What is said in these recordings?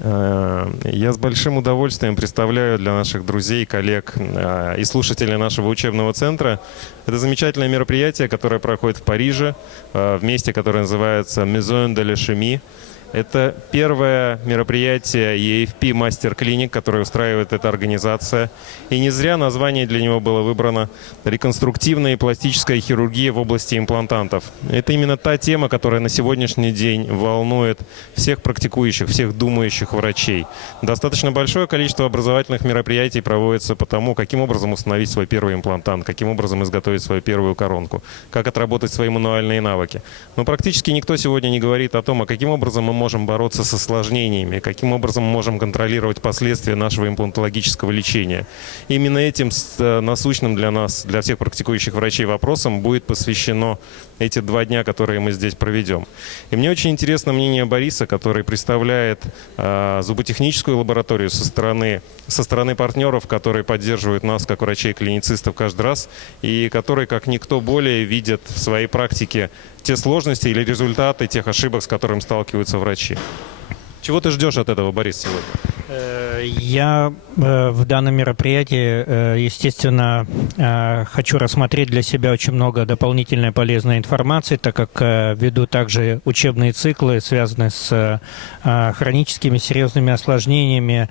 Я с большим удовольствием представляю для наших друзей, коллег и слушателей нашего учебного центра это замечательное мероприятие, которое проходит в Париже, в месте, которое называется Maison de la Chimie. Это первое мероприятие EFP Master Клиник, которое устраивает эта организация. И не зря название для него было выбрано «Реконструктивная и пластическая хирургия в области имплантантов». Это именно та тема, которая на сегодняшний день волнует всех практикующих, всех думающих врачей. Достаточно большое количество образовательных мероприятий проводится по тому, каким образом установить свой первый имплантант, каким образом изготовить свою первую коронку, как отработать свои мануальные навыки. Но практически никто сегодня не говорит о том, каким образом мы можем бороться с осложнениями, каким образом мы можем контролировать последствия нашего имплантологического лечения. Именно этим насущным для нас, для всех практикующих врачей вопросом будет посвящено эти 2 дня, которые мы здесь проведем. И мне очень интересно мнение Бориса, который представляет зуботехническую лабораторию со стороны партнеров, которые поддерживают нас, как врачей-клиницистов, каждый раз, и который, как никто более, видит в своей практике те сложности или результаты тех ошибок, с которыми сталкиваются врачи. Чего ты ждешь от этого, Борис, сегодня? Я в данном мероприятии, естественно, хочу рассмотреть для себя очень много дополнительной полезной информации, так как веду также учебные циклы, связанные с хроническими серьезными осложнениями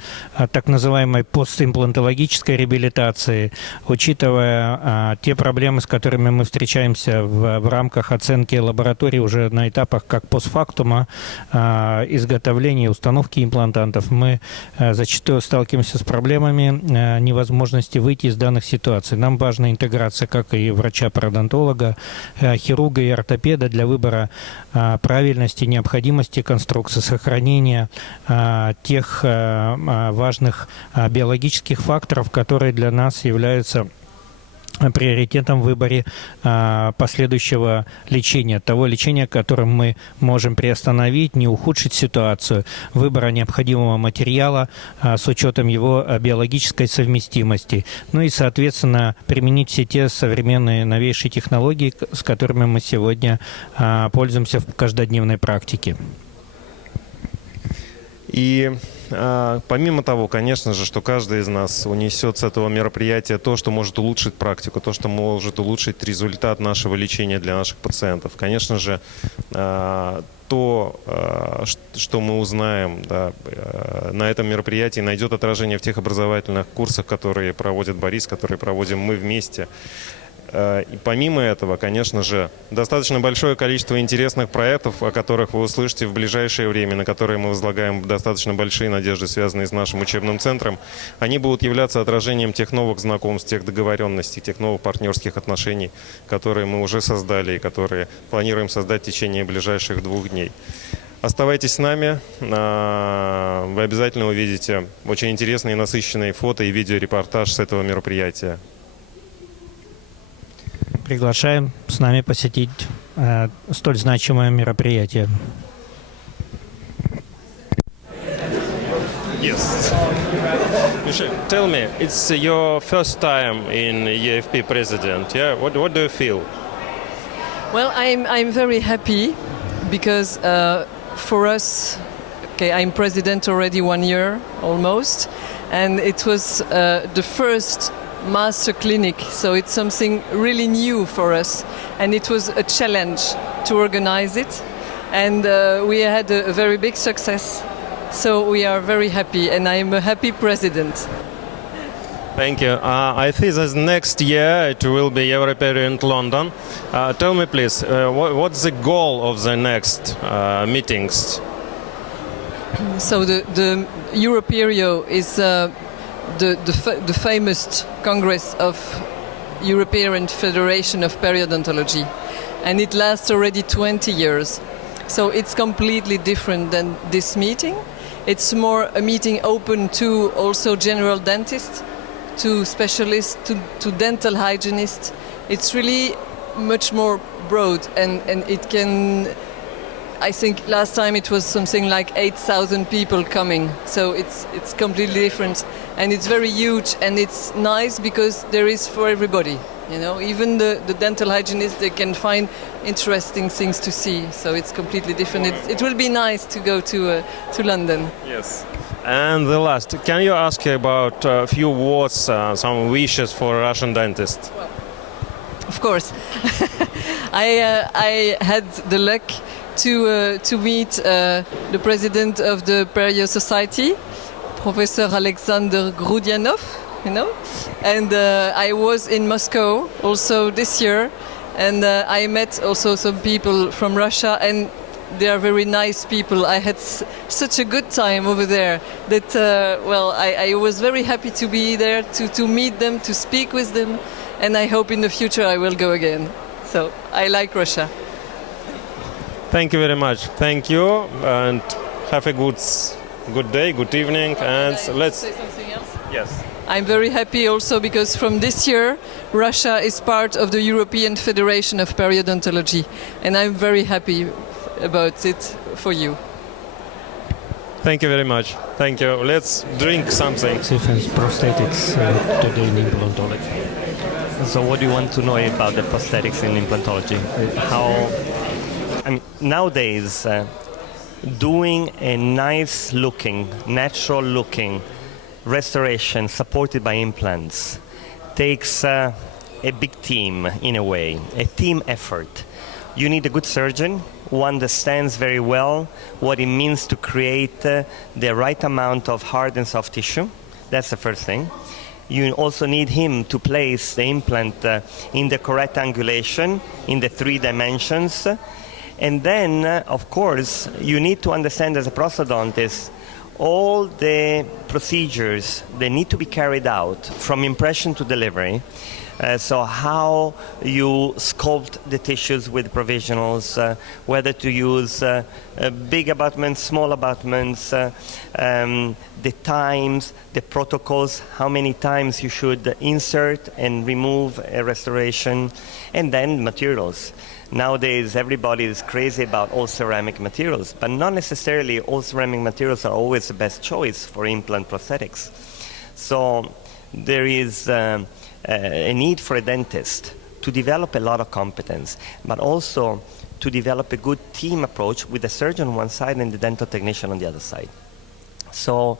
так называемой постимплантологической реабилитации, учитывая те проблемы, с которыми мы встречаемся в рамках оценки лаборатории уже на этапах как постфактума, изготовления и установки имплантантов. Мы зачастую сталкиваемся с проблемами невозможности выйти из данных ситуаций. Нам важна интеграция как и врача-пародонтолога, хирурга и ортопеда для выбора правильности, необходимости конструкции, сохранения тех важных биологических факторов, которые для нас являются приоритетом в выборе последующего лечения, того лечения, которым мы можем приостановить, не ухудшить ситуацию, выбора необходимого материала с учетом его биологической совместимости. Ну и, соответственно, применить все те современные новейшие технологии, с которыми мы сегодня пользуемся в каждодневной практике. И помимо того, конечно же, что каждый из нас унесет с этого мероприятия то, что может улучшить практику, то, что может улучшить результат нашего лечения для наших пациентов. Конечно же, то, что мы узнаем на этом мероприятии, найдет отражение в тех образовательных курсах, которые проводит Борис, которые проводим мы вместе. И помимо этого, конечно же, достаточно большое количество интересных проектов, о которых вы услышите в ближайшее время, на которые мы возлагаем достаточно большие надежды, связанные с нашим учебным центром. Они будут являться отражением тех новых знакомств, тех договоренностей, тех новых партнерских отношений, которые мы уже создали и которые планируем создать в течение ближайших 2 дней. Оставайтесь с нами, вы обязательно увидите очень интересные и насыщенные фото и видеорепортаж с этого мероприятия. Приглашаем с нами посетить столь значимое мероприятие. Yes. Michelle, tell me, it's your first time in EFP President, yeah? What do you feel? Well, I'm very happy because for us, okay, I'm president already 1 year almost, and it was the first master clinic, so it's something really new for us, and it was a challenge to organize it, and we had a very big success, so we are very happy, and I am a happy president. Thank you. I think that next year it will be European London. Tell me please, what's the goal of the next meetings? So the Europerio is the famous Congress of European Federation of Periodontology, and it lasts already 20 years. So it's completely different than this meeting. It's more a meeting open to also general dentists, to specialists, to dental hygienists. It's really much more broad, and it can, I think last time it was something like 8,000 people coming, so it's completely different, and it's very huge, and it's nice because there is for everybody. You know, even the dental hygienists, they can find interesting things to see. So it's completely different. It will be nice to go to London. Yes. And the last, can you ask about a few words, some wishes for Russian dentists? Of course. I had the luck to meet the president of the Perio Society, Professor Alexander Grudyanov, you know, and I was in Moscow also this year, and I met also some people from Russia, and they are very nice people. I had such a good time over there that, I was very happy to be there, to meet them, to speak with them, and I hope in the future I will go again. So I like Russia. Thank you very much. Thank you, and have a good day, good evening, and let's say something else. Yes. I'm very happy also because from this year Russia is part of the European Federation of Periodontology, and I'm very happy about it for you. Thank you very much. Thank you. Let's drink something. Defense prosthetics today in implantology. So what do you want to know about the prosthetics in implantology? Nowadays, doing a nice looking, natural looking restoration supported by implants takes a big team in a way, a team effort. You need a good surgeon who understands very well what it means to create the right amount of hard and soft tissue. That's the first thing. You also need him to place the implant in the correct angulation, in the 3 dimensions. And then, of course, you need to understand as a prosthodontist all the procedures that need to be carried out from impression to delivery. So how you sculpt the tissues with provisionals, whether to use big abutments, small abutments, the times, the protocols, how many times you should insert and remove a restoration, and then materials. Nowadays, everybody is crazy about all ceramic materials, but not necessarily all ceramic materials are always the best choice for implant prosthetics. So there is a need for a dentist to develop a lot of competence, but also to develop a good team approach with the surgeon on one side and the dental technician on the other side. So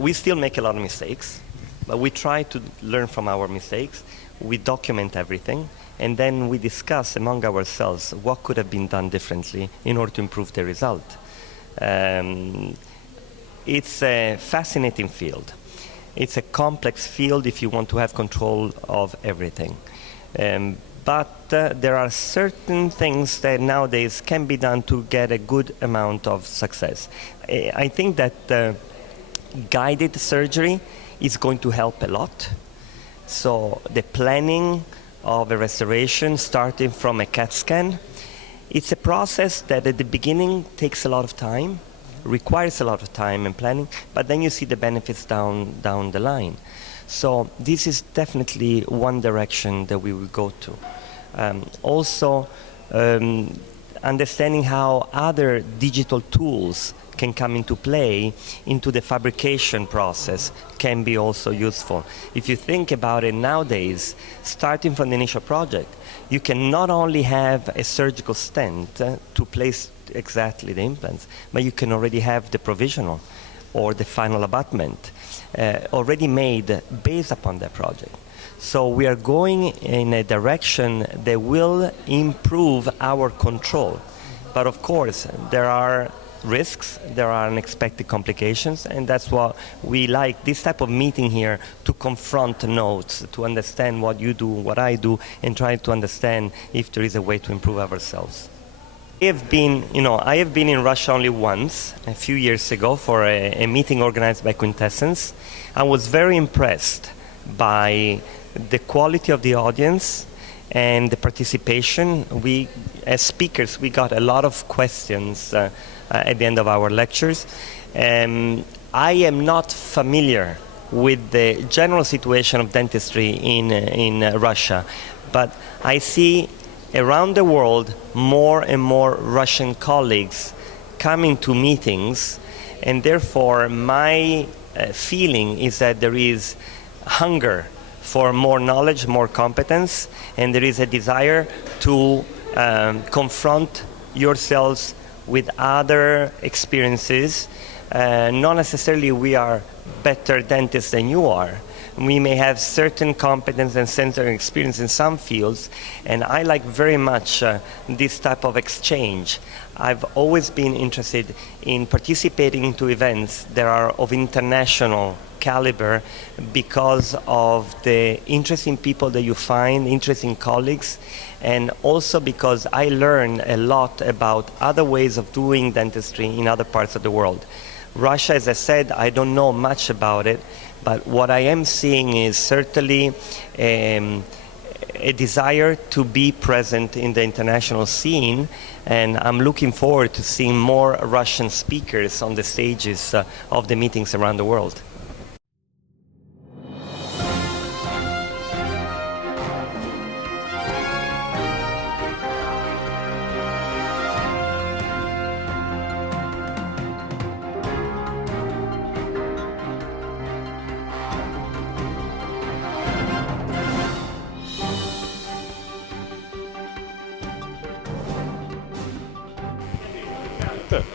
we still make a lot of mistakes, but we try to learn from our mistakes. We document everything, and then we discuss among ourselves what could have been done differently in order to improve the result. It's a fascinating field. It's a complex field if you want to have control of everything. But there are certain things that nowadays can be done to get a good amount of success. I think that guided surgery is going to help a lot. So the planning of a restoration starting from a CAT scan, it's a process that at the beginning takes a lot of time, requires a lot of time and planning, but then you see the benefits down the line. So this is definitely one direction that we will go to. Also, understanding how other digital tools can come into play into the fabrication process can be also useful. If you think about it nowadays, starting from the initial project, you can not only have a surgical stent to place exactly the implants, but you can already have the provisional or the final abutment already made based upon that project. So we are going in a direction that will improve our control. But of course, there are risks, there are unexpected complications, and that's what we like this type of meeting here, to confront notes, to understand what you do, what I do, and try to understand if there is a way to improve ourselves. I have been in Russia only once, a few years ago, for a meeting organized by Quintessence. I was very impressed by the quality of the audience and the participation. We, as speakers, we got a lot of questions at the end of our lectures. I am not familiar with the general situation of dentistry in Russia, but I see around the world more and more Russian colleagues coming to meetings, and therefore my feeling is that there is hunger for more knowledge, more competence, and there is a desire to confront yourselves with other experiences. Not necessarily we are better dentists than you are. We may have certain competence and certain experience in some fields, and I like very much this type of exchange. I've always been interested in participating into events that are of international caliber because of the interesting people that you find, interesting colleagues, and also because I learn a lot about other ways of doing dentistry in other parts of the world. Russia, as I said, I don't know much about it, but what I am seeing is certainly a desire to be present in the international scene, and I'm looking forward to seeing more Russian speakers on the stages of the meetings around the world.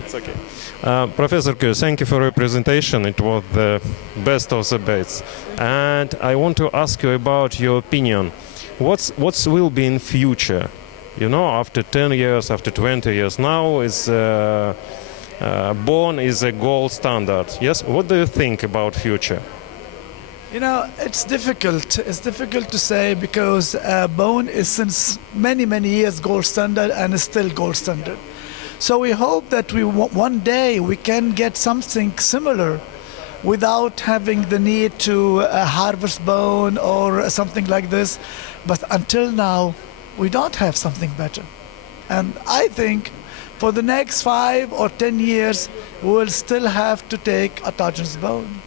It's okay. Professor Kö, thank you for your presentation. It was the best of the best. And I want to ask you about your opinion. What will be in future? You know, after 10 years, after 20 years, now is bone is a gold standard. Yes. What do you think about future? You know, it's difficult. It's difficult to say because bone is since many, many years gold standard and is still gold standard. So we hope that one day we can get something similar without having the need to harvest bone or something like this. But until now, we don't have something better. And I think for the next 5 or 10 years, we will still have to take autogenous bone.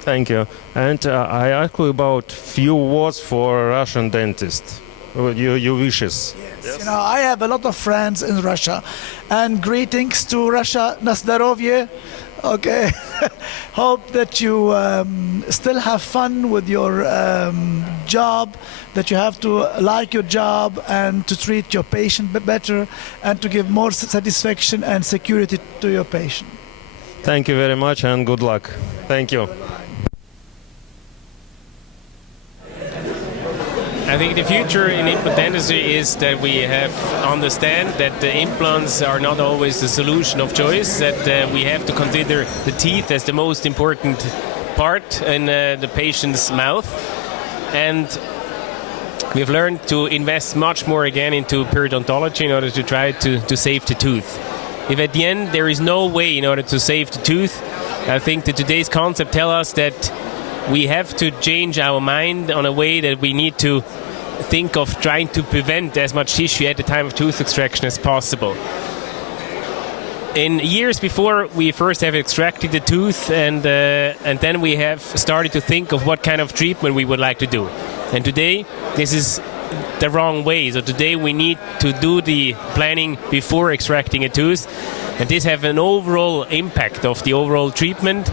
Thank you. And I ask you about few words for Russian dentist. Your wishes. Yes. You know, I have a lot of friends in Russia, and greetings to Russia. Na zdarovye. Okay. Hope that you still have fun with your job, that you have to like your job and to treat your patient better and to give more satisfaction and security to your patient. Thank you very much and good luck. Thank you. I think the future in implant dentistry is that we have understand that the implants are not always the solution of choice, that we have to consider the teeth as the most important part in the patient's mouth. And we've learned to invest much more again into periodontology in order to try to save the tooth. If at the end there is no way in order to save the tooth, I think that today's concept tells us that we have to change our mind on a way that we need to think of trying to prevent as much tissue at the time of tooth extraction as possible. In years before we first have extracted the tooth and then we have started to think of what kind of treatment we would like to do. And today this is the wrong way. So today we need to do the planning before extracting a tooth, and this have an overall impact of the overall treatment,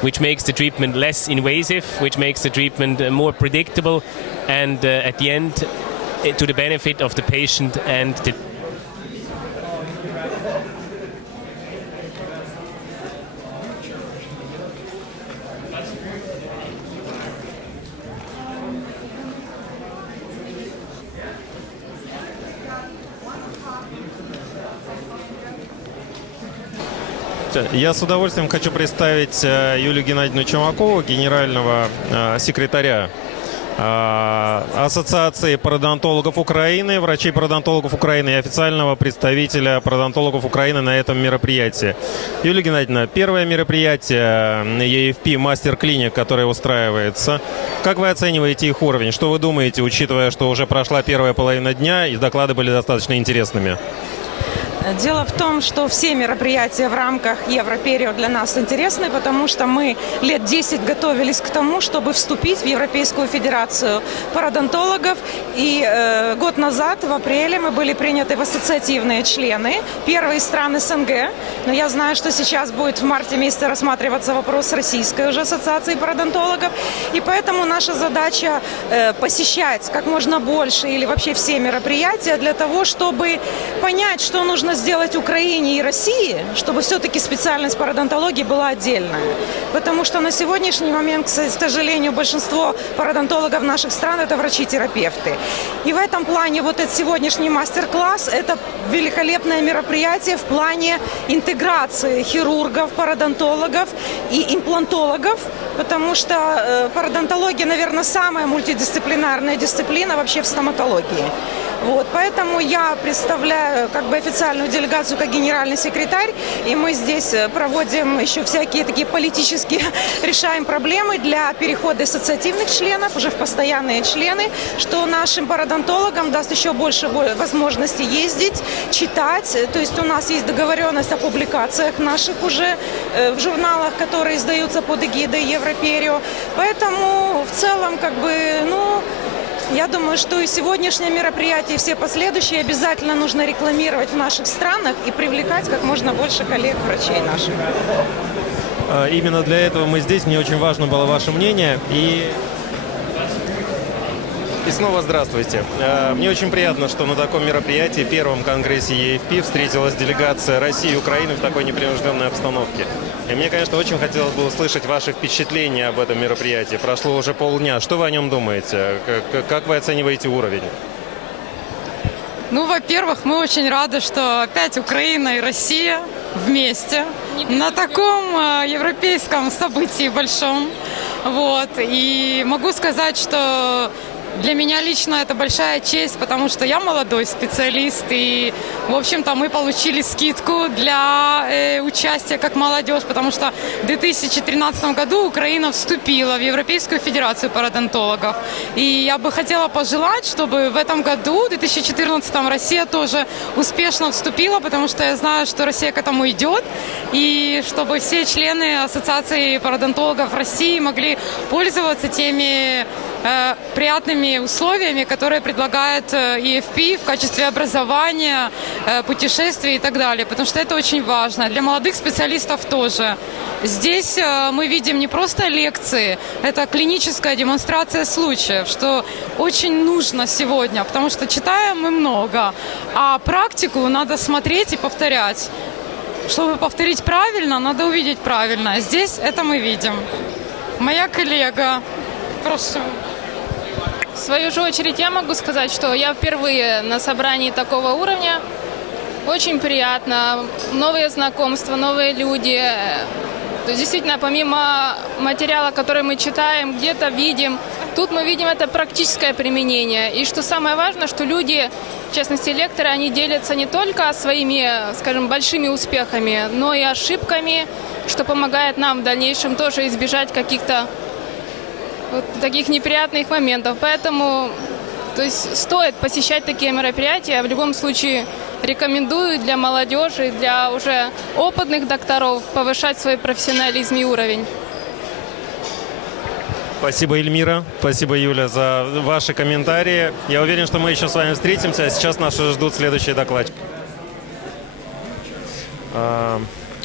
which makes the treatment less invasive, which makes the treatment more predictable, and at the end to the benefit of the patient and the Я с удовольствием хочу представить Юлию Геннадьевну Чумакову, генерального секретаря Ассоциации пародонтологов Украины, врачей-пародонтологов Украины и официального представителя пародонтологов Украины на этом мероприятии. Юлия Геннадьевна, первое мероприятие EFP Master Клиник, которое устраивается. Как вы оцениваете их уровень? Что вы думаете, учитывая, что уже прошла первая половина дня и доклады были достаточно интересными? Дело в том, что все мероприятия в рамках Европерио для нас интересны, потому что мы лет 10 готовились к тому, чтобы вступить в Европейскую федерацию пародонтологов. И год назад, в апреле, мы были приняты в ассоциативные члены, первые страны СНГ. Но я знаю, что сейчас будет в марте месяце рассматриваться вопрос Российской уже ассоциации пародонтологов. И поэтому наша задача посещать как можно больше или вообще все мероприятия для того, чтобы понять, что нужно сделать Украине и России, чтобы все-таки специальность пародонтологии была отдельная. Потому что на сегодняшний момент, к сожалению, большинство пародонтологов наших стран – это врачи-терапевты. И в этом плане вот этот сегодняшний мастер-класс – это великолепное мероприятие в плане интеграции хирургов, пародонтологов и имплантологов, потому что пародонтология, наверное, самая мультидисциплинарная дисциплина вообще в стоматологии. Вот, поэтому я представляю как бы официальную делегацию как генеральный секретарь, и мы здесь проводим еще всякие такие политические, решаем проблемы для перехода ассоциативных членов уже в постоянные члены, что нашим пародонтологам даст еще больше возможностей ездить, читать. То есть у нас есть договоренность о публикациях наших уже в журналах, которые издаются под эгидой Европерио. Поэтому в целом как бы, я думаю, что и сегодняшнее мероприятие, и все последующие обязательно нужно рекламировать в наших странах и привлекать как можно больше коллег-врачей наших. Именно для этого мы здесь. Мне очень важно было ваше мнение. И снова здравствуйте. Мне очень приятно, что на таком мероприятии, первом конгрессе EFP, встретилась делегация России и Украины в такой непринужденной обстановке. И мне, конечно, очень хотелось бы услышать ваши впечатления об этом мероприятии. Прошло уже полдня. Что вы о нем думаете? Как вы оцениваете уровень? Ну, во-первых, мы очень рады, что опять Украина и Россия вместе на таком европейском событии большом. Вот. И могу сказать, что для меня лично это большая честь, потому что я молодой специалист, и, в общем-то, мы получили скидку для участия как молодежь, потому что в 2013 году Украина вступила в Европейскую федерацию пародонтологов. И я бы хотела пожелать, чтобы в этом году, в 2014, Россия тоже успешно вступила, потому что я знаю, что Россия к этому идет, и чтобы все члены Ассоциации пародонтологов России могли пользоваться теми приятными условиями, которые предлагает EFP в качестве образования, путешествий и так далее, потому что это очень важно. Для молодых специалистов тоже. Здесь мы видим не просто лекции, это клиническая демонстрация случаев, что очень нужно сегодня, потому что читаем мы много, а практику надо смотреть и повторять. Чтобы повторить правильно, надо увидеть правильно. Здесь это мы видим. Моя коллега, прошу. В свою же очередь я могу сказать, что я впервые на собрании такого уровня. Очень приятно. Новые знакомства, новые люди. То есть, действительно, помимо материала, который мы читаем, где-то видим, тут мы видим это практическое применение. И что самое важное, что люди, в частности лекторы, они делятся не только своими, скажем, большими успехами, но и ошибками, что помогает нам в дальнейшем тоже избежать каких-то вот таких неприятных моментов. Поэтому стоит посещать такие мероприятия. В любом случае рекомендую для молодежи, для уже опытных докторов повышать свой профессионализм и уровень. Спасибо, Эльмира. Спасибо, Юля, за ваши комментарии. Я уверен, что мы еще с вами встретимся. А сейчас нас уже ждут следующие докладчики.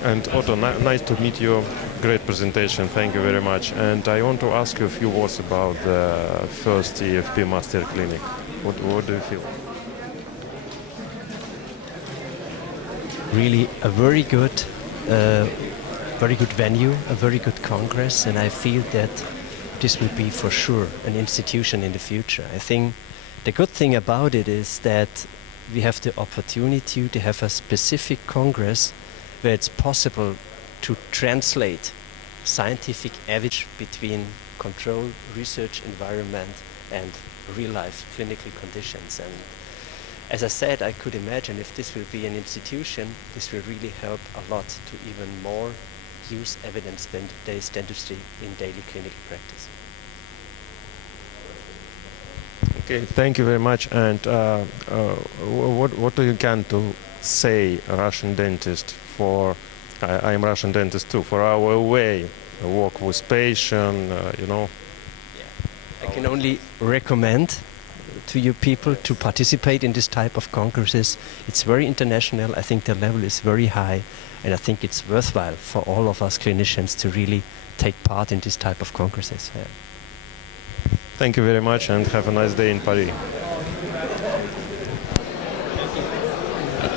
And Otto, nice to meet you. Great presentation. Thank you very much. And I want to ask you a few words about the first EFP Master Clinic. What do you feel? Really a very good venue, a very good congress, and I feel that this will be for sure an institution in the future. I think the good thing about it is that we have the opportunity to have a specific congress where it's possible to translate scientific evidence between control research environment and real-life clinical conditions. And as I said, I could imagine if this will be an institution, this will really help a lot to even more use evidence-based dentistry in daily clinical practice. Okay, thank you very much. And what do you can to say Russian dentist for, I'm Russian dentist too, for our way, work with patient, you know? I can only recommend to you people to participate in this type of congresses. It's very international. I think the level is very high, and I think it's worthwhile for all of us clinicians to really take part in this type of congresses. Yeah. Thank you very much and have a nice day in Paris.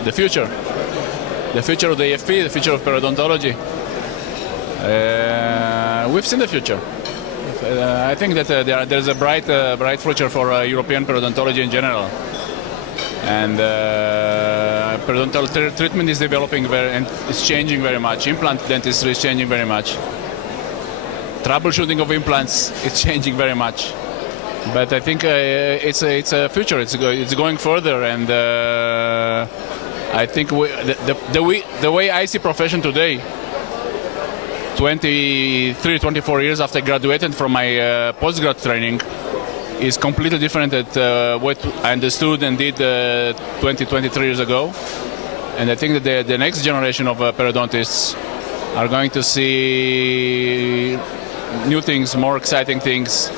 The future of the EFP, the future of periodontology. We've seen the future. I think that there's a bright future for European periodontology in general, and periodontal treatment is developing and it's changing very much. Implant dentistry is changing very much. Troubleshooting of implants is changing very much. But I think it's a future. It's going further, and I think the way I see profession today, 23, 24 years after I graduated from my postgrad training, is completely different than what I understood and did 23 years ago. And I think that the next generation of periodontists are going to see new things, more exciting things,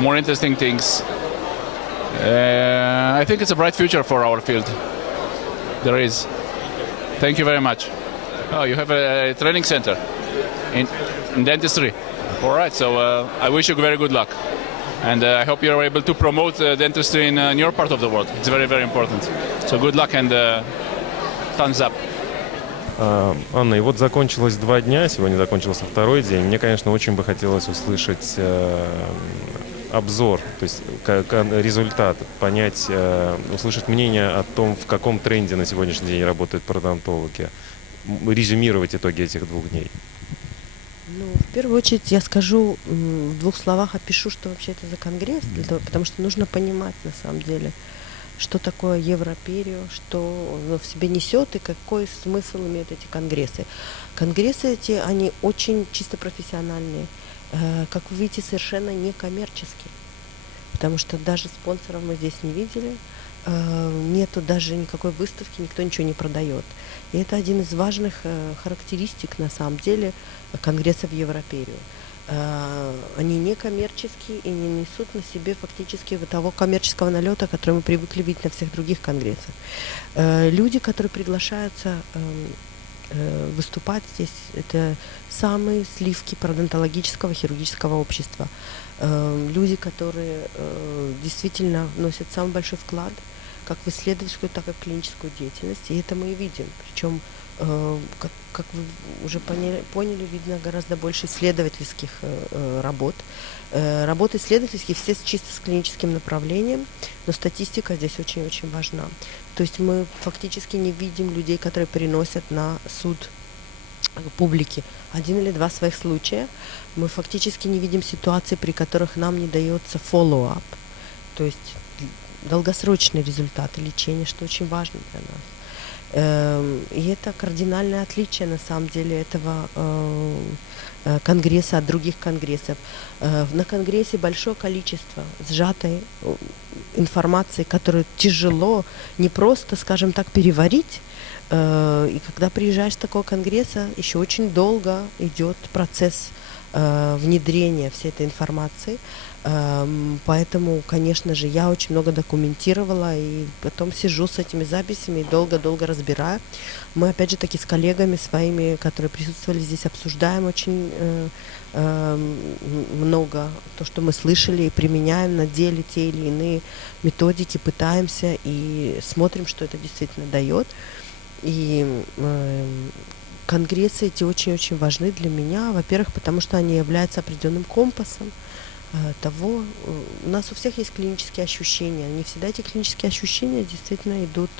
more interesting things. I think it's a bright future for our field. There is. Thank you very much. Oh, you have a training center in dentistry. All right, so I wish you very good luck. And I hope you're able to promote dentistry in your part of the world. It's very, very important. So good luck and thumbs up. Анна, и вот закончилось 2 дня, сегодня закончился 2-й день. Мне, конечно, очень бы хотелось услышать обзор, то есть результат, понять, услышать мнение о том, в каком тренде на сегодняшний день работают пародонтологи, резюмировать итоги этих 2 дней. Ну, в первую очередь я скажу, в 2 словах опишу, что вообще это за конгресс, потому что нужно понимать на самом деле, что такое Европерио, что он в себе несет и какой смысл имеют эти конгрессы. Конгрессы эти, они очень чисто профессиональные, как вы видите, совершенно некоммерческие, потому что даже спонсоров мы здесь не видели, нету даже никакой выставки, никто ничего не продает. И это один из важных характеристик, на самом деле, конгрессов Европерио. Они не коммерческие и не несут на себе фактически того коммерческого налета, который мы привыкли видеть на всех других конгрессах. Люди, которые приглашаются выступать здесь, это самые сливки пародонтологического хирургического общества. Люди, которые действительно вносят самый большой вклад как в исследовательскую, так и в клиническую деятельность. И это мы и видим. Причем, как вы уже поняли, видно гораздо больше исследовательских работ. Работы исследовательские все чисто с клиническим направлением, но статистика здесь очень-очень важна. То есть мы фактически не видим людей, которые приносят на суд публики 1 или 2 своих случая. Мы фактически не видим ситуации, при которых нам не дается follow-up, то есть долгосрочные результаты лечения, что очень важно для нас. И это кардинальное отличие, на самом деле, этого конгресса от других конгрессов. На конгрессе большое количество сжатой информации, которую тяжело, не просто, скажем так, переварить. И когда приезжаешь с такого конгресса, еще очень долго идет процесс внедрения всей этой информации. Поэтому, конечно же, я очень много документировала и потом сижу с этими записями и долго-долго разбираю. Мы, опять же таки, с коллегами своими, которые присутствовали здесь, обсуждаем очень много то, что мы слышали, и применяем на деле те или иные методики, пытаемся и смотрим, что это действительно дает. И конгрессы эти очень-очень важны для меня, во-первых, потому что они являются определенным компасом того, у нас у всех есть клинические ощущения, не всегда эти клинические ощущения действительно идут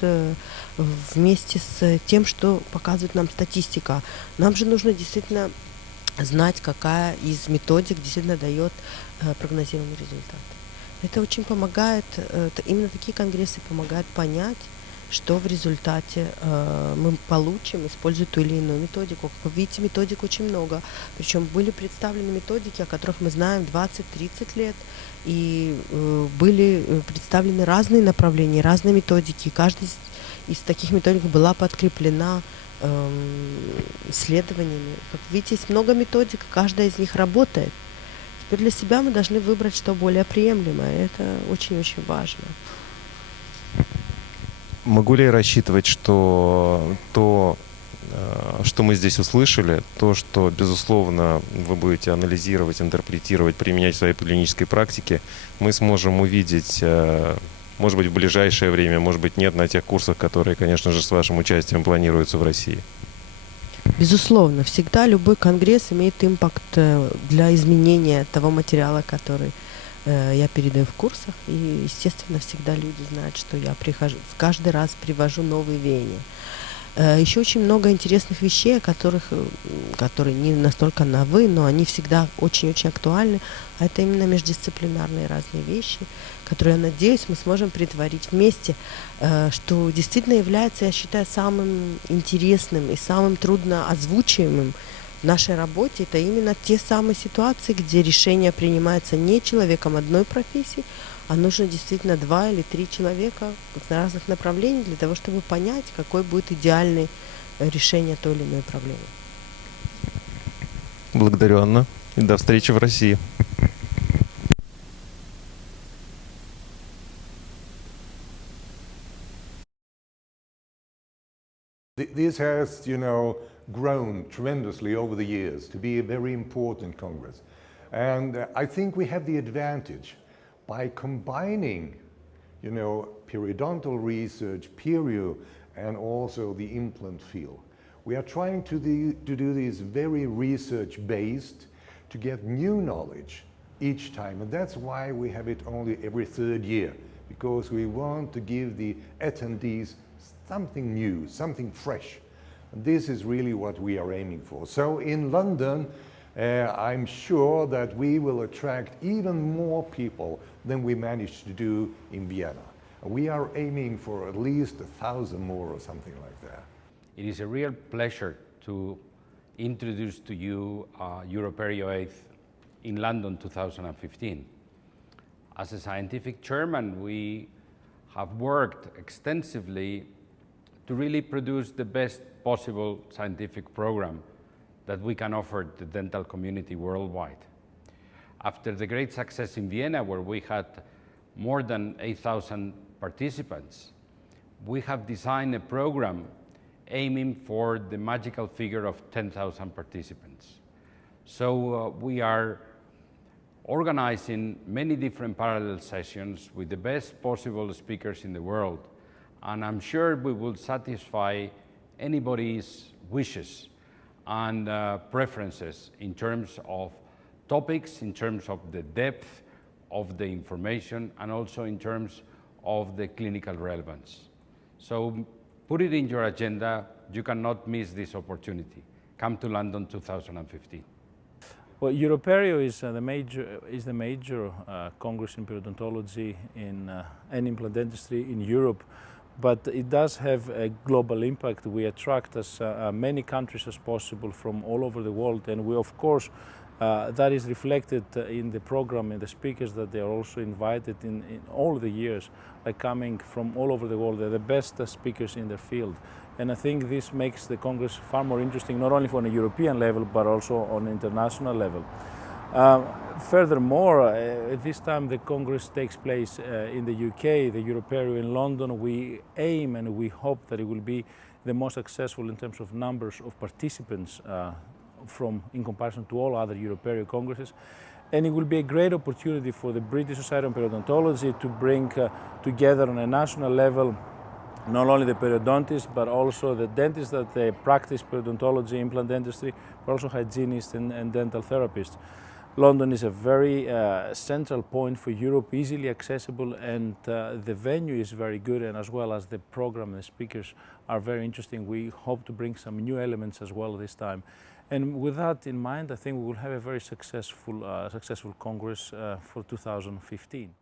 вместе с тем, что показывает нам статистика. Нам же нужно действительно знать, какая из методик действительно дает прогнозируемый результат. Это очень помогает, именно такие конгрессы помогают понять, что в результате мы получим, используя ту или иную методику. Как вы видите, методик очень много. Причем были представлены методики, о которых мы знаем 20-30 лет, и были представлены разные направления, разные методики. Каждый из таких методик была подкреплена исследованиями. Как видите, есть много методик, каждая из них работает. Теперь для себя мы должны выбрать, что более приемлемо. Это очень-очень важно. Могу ли я рассчитывать, что то, что мы здесь услышали, то, что, безусловно, вы будете анализировать, интерпретировать, применять в своей клинической практике, мы сможем увидеть, может быть, в ближайшее время, может быть, нет, на тех курсах, которые, конечно же, с вашим участием планируются в России? Безусловно, всегда любой конгресс имеет импакт для изменения того материала, который я передаю в курсах. И, естественно, всегда люди знают, что я каждый раз привожу новые веяния. Еще очень много интересных вещей, которые не настолько новы, но они всегда очень-очень актуальны. А это именно междисциплинарные разные вещи, которые, я надеюсь, мы сможем притворить вместе, что действительно является, я считаю, самым интересным и самым трудно озвучиваемым в нашей работе. Это именно те самые ситуации, где решение принимается не человеком одной профессии, а нужно действительно 2 или 3 человека в разных направлениях для того, чтобы понять, какое будет идеальное решение той или иной проблемы. Благодарю, Анна. И до встречи в России. This has, grown tremendously over the years to be a very important Congress. And I think we have the advantage by combining, periodontal research, perio, and also the implant field. We are trying to do this very research-based to get new knowledge each time. And that's why we have it only every 3rd year, because we want to give the attendees something new, something fresh. And this is really what we are aiming for. So in London, I'm sure that we will attract even more people than we managed to do in Vienna. We are aiming for at least 1,000 more or something like that. It is a real pleasure to introduce to you Europerio 8th in London 2015. As a scientific chairman, we have worked extensively to really produce the best possible scientific program that we can offer the dental community worldwide. After the great success in Vienna, where we had more than 8,000 participants, we have designed a program aiming for the magical figure of 10,000 participants. So we are organizing many different parallel sessions with the best possible speakers in the world, and I'm sure we will satisfy anybody's wishes and preferences in terms of topics, in terms of the depth of the information, and also in terms of the clinical relevance. So put it in your agenda. You cannot miss this opportunity. Come to London 2015. Well, Europerio is the major congress in periodontology and implant dentistry in Europe, but it does have a global impact. We attract as many countries as possible from all over the world, and we, of course, that is reflected in the program and the speakers that they are also invited in all the years, like coming from all over the world. They're the best speakers in their field. And I think this makes the Congress far more interesting, not only on a European level, but also on an international level. Furthermore, at this time the Congress takes place in the UK, the Europerio in London. We aim and we hope that it will be the most successful in terms of numbers of participants in comparison to all other Europerio congresses. And it will be a great opportunity for the British Society of Periodontology to bring together on a national level not only the periodontists, but also the dentists that they practice periodontology, implant dentistry, but also hygienists and dental therapists. London is a very central point for Europe, easily accessible, and the venue is very good, and as well as the program and the speakers are very interesting. We hope to bring some new elements as well this time. And with that in mind, I think we will have a very successful Congress for 2015.